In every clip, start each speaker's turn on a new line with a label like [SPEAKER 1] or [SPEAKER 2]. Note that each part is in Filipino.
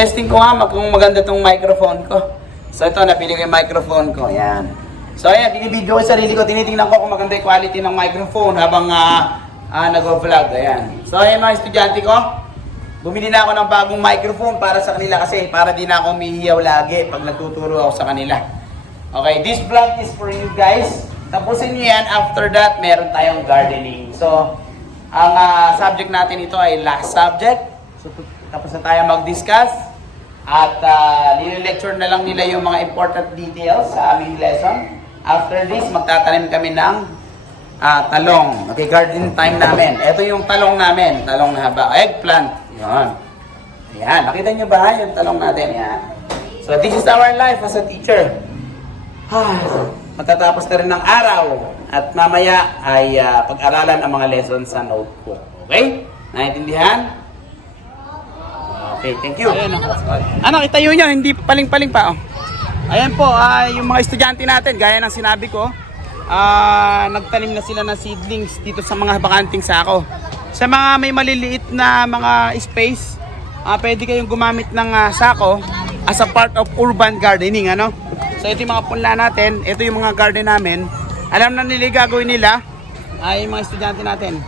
[SPEAKER 1] Testing ko nga kung maganda tong microphone ko. So ito, napili ko yung microphone ko. Ayan. So ayan, binibideo ko sarili ko. Tinitingnan ko kung maganda yung quality ng microphone habang ah ah, nag-vlog. Ayan. So ayan mga estudyante ko. Bumili na ako ng bagong microphone para sa kanila kasi para di na ako umihiyaw lagi pag nagtuturo ako sa kanila. Okay, this vlog is for you guys. Tapusin niyo yan. After that, meron tayong gardening. So, ang ah, subject natin ito ay last subject. So, tapos na tayo mag-discuss. At uh, lecture na lang nila yung mga important details sa aming lesson. After this, magtatanim kami ng ah, talong. Okay, garden time namin. Ito yung talong namin. Talong na haba. Eggplant. Yan. Yan. Nakita nyo ba yung talong natin? Yan. So, this is our life as a teacher. Ah, Matatapos na rin ng araw at mamaya ay ah, pag-aralan ang mga lessons sa notebook. Okay? Naintindihan? Okay, thank you. Ano, kita yun yan, hindi paling-paling pa. Oh. Ayan po, ah, yung mga estudyante natin, gaya ng sinabi ko, ah, nagtanim na sila ng seedlings dito sa mga bakanting sako. Sa mga may maliliit na mga space, ah, pwede kayong gumamit ng ah, sako as a part of urban gardening, ano? So ito yung mga punla natin, ito yung mga garden namin. Alam na nila gagawin nila, ay mga estudyante natin.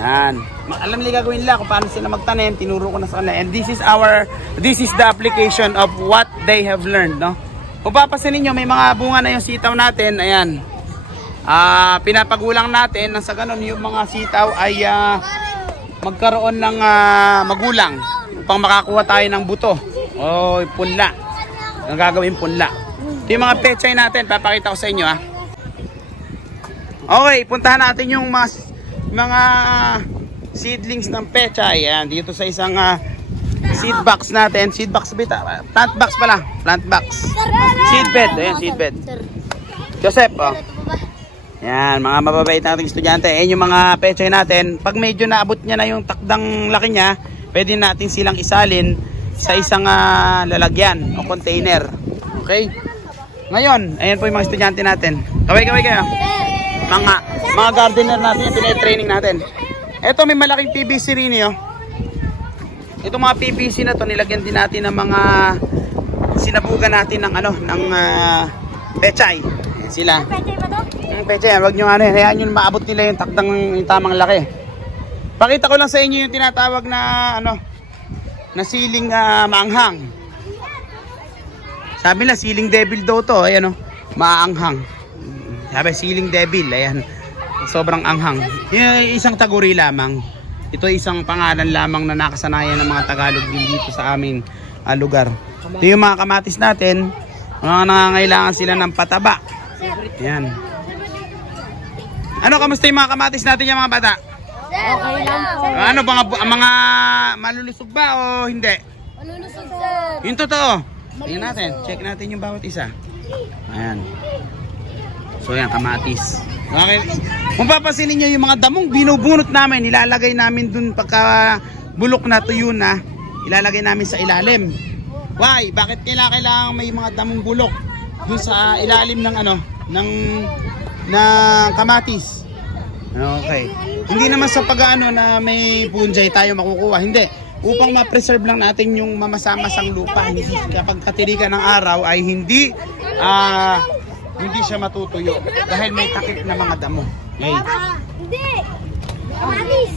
[SPEAKER 1] Yan. Alam nila gagawin nila kung paano sila magtanim, tinuro ko na sa kanila. And this is our, this is the application of what they have learned, no? Kung papasin ninyo, may mga bunga na yung sitaw natin, ayan. Ah, pinapagulang natin nang sa ganun yung mga sitaw ay ah, magkaroon ng ah, magulang upang makakuha tayo ng buto o punla. Ang gagawin punla. Ito yung mga pechay natin, papakita ko sa inyo ah. Okay, puntahan natin yung mga, mga seedlings ng pechay. Ayan, dito sa isang ah, seed box natin. Seed box bita. Plant box pala. Plant box. Seed bed. Ayan, seed bed. Joseph, oh. Yan, mga mababait nating estudyante. Ayan yung mga pechay natin. Pag medyo naabot niya na yung takdang laki niya, pwede natin silang isalin sa isang ah, lalagyan o container. Okay? Ngayon, ayan po yung mga estudyante natin. Kaway-kaway kayo. Mga, mga gardener natin, yung pinatraining natin. Ito may malaking PVC rin yun. Itong mga PVC na to nilagyan din natin ng mga sinabugan natin ng ano, ng ah, pechay. Ayan sila.
[SPEAKER 2] Pwede ba to?
[SPEAKER 1] Ang peche, wag nyo ano, hayaan na maabot nila yung takdang yung tamang laki. Pakita ko lang sa inyo yung tinatawag na ano, na siling ah, maanghang. Sabi na siling devil daw to, ayan oh, maanghang. Sabi siling devil, ayan. Sobrang anghang. Yung isang taguri lamang. Ito isang pangalan lamang na nakasanayan ng mga Tagalog din dito sa aming ah, lugar. Ito yung mga kamatis natin, mga nangangailangan sila ng pataba. Ayan. Ano, kamusta yung mga kamatis natin yung mga bata?
[SPEAKER 2] Okay lang po.
[SPEAKER 1] Ano, mga, mga malulusog ba o hindi?
[SPEAKER 2] Malulusog sir.
[SPEAKER 1] Yung totoo. Tingnan natin, check natin yung bawat isa. Ayan. So yan, kamatis. Okay. Kung papasin niyo yung mga damong binubunot namin, ilalagay namin dun pagka bulok na tuyo na, ilalagay namin sa ilalim. Why? Bakit nila kailangan may mga damong bulok dun sa ilalim ng ano, ng ng kamatis? Okay. Hindi naman sa pag-ano na may punjay tayo makukuha. Hindi. Upang ma-preserve lang natin yung mamasa-masang lupa. Kapag katirikan ng araw ay hindi ah hindi siya matutuyo dahil may takip na mga damo. Okay.
[SPEAKER 2] Hindi. Kamatis.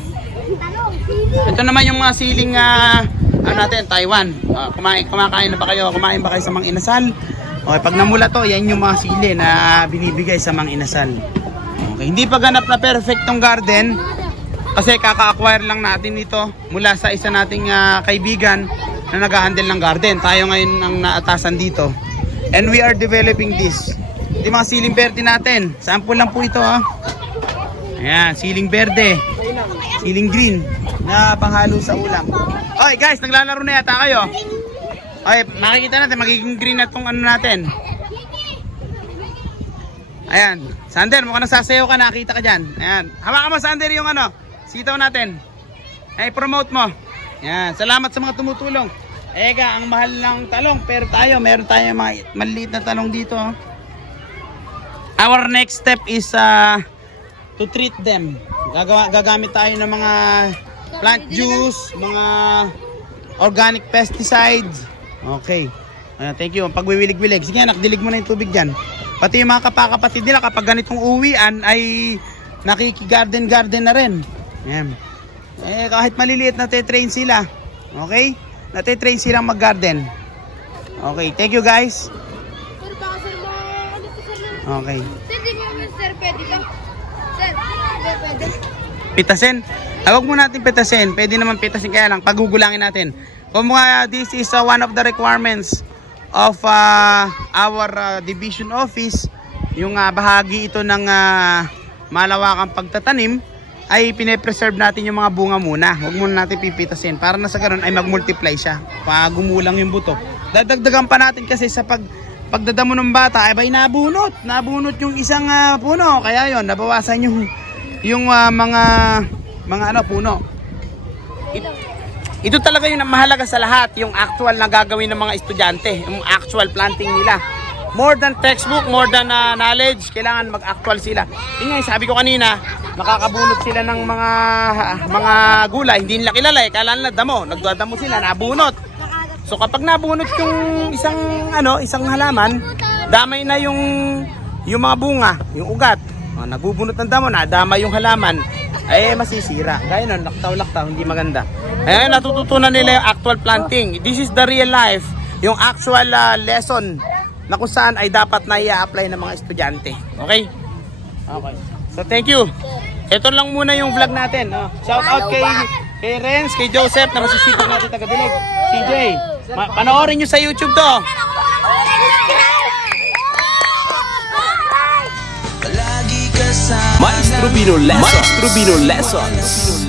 [SPEAKER 2] Talong. Sili.
[SPEAKER 1] Ito naman yung mga siling ah, ano natin, Taiwan. Ah, kumain, kumakain na ba kayo? Kumain ba kayo sa mga inasal? Okay, pag namula to, yan yung mga sili na binibigay sa mga inasal. Okay, hindi pa ganap na perfect tong garden kasi kaka-acquire lang natin ito mula sa isa nating ah, kaibigan na nag-handle ng garden. Tayo ngayon ang naatasan dito. And we are developing this. Ito yung mga siling verde natin. Sample lang po ito ha. Ayan, siling verde. Siling green na panghalo sa ulam. Okay guys, naglalaro na yata kayo. Okay, makikita natin magiging green na tong ano natin. Ayan, Sander, mukhang nasasayaw ka, nakita ka dyan. Ayan, hawakan mo Sander yung ano, sitaw natin. Ay, promote mo. Ayan, salamat sa mga tumutulong. Eka, ang mahal ng talong, pero tayo, meron tayong mga maliit na talong dito. oh. Our next step is uh, to treat them. Gagawa, gagamit tayo ng mga plant juice, mga organic pesticides. Okay. Ayan, thank you. Pagwiwilig-wilig. Sige anak, dilig mo na yung tubig dyan. Pati yung mga kapakapatid nila kapag ganitong uwian ay nakiki-garden-garden na rin. Ayan. Eh, kahit maliliit na train sila. Okay? Nate-train silang mag-garden. Okay, thank you guys.
[SPEAKER 2] Sir, baka sir mga ano to sir na.
[SPEAKER 1] Okay.
[SPEAKER 2] Sir, di mo naman sir pwede lang. Sir, sir, pwede.
[SPEAKER 1] Pitasin. Tawag mo natin pitasin. Pwede naman pitasin kaya lang pagugulangin natin. Kung mga this is uh, one of the requirements of uh, our uh, division office, yung uh, bahagi ito ng uh, malawakang pagtatanim ay pine-preserve natin yung mga bunga muna. Huwag muna natin pipitasin para na sa ganun ay mag-multiply siya. Pag gumulang yung buto. Dadagdagan pa natin kasi sa pag pagdadamo ng bata ay bay nabunot. Nabunot yung isang ah, puno. Kaya yon nabawasan yung yung ah, mga mga ano puno. It- ito talaga yung mahalaga sa lahat, yung actual na gagawin ng mga estudyante, yung actual planting nila. More than textbook, more than ah, knowledge, kailangan mag-actual sila. Nga, yung sabi ko kanina, makakabunot sila ng mga mga gulay, hindi nila kilala eh, kala nila damo, nagdadamo sila, nabunot. So kapag nabunot yung isang ano, isang halaman, damay na yung yung mga bunga, yung ugat. Oh, nagbubunot ng damo, nadama yung halaman, ay masisira. Gaya nun, laktaw-laktaw, hindi maganda. Kaya natututunan nila yung actual planting. This is the real life, yung actual ah, lesson na kung saan ay dapat na i-apply ng mga estudyante. Okay? Okay. So thank you. Ito lang muna yung vlog natin. Oh. Shout out kay kay Renz, kay Joseph na masisipag natin taga-dilig. CJ, ma- panoorin nyo sa YouTube to.
[SPEAKER 3] Maestro Bino Lessons. Maestro Bino Lessons.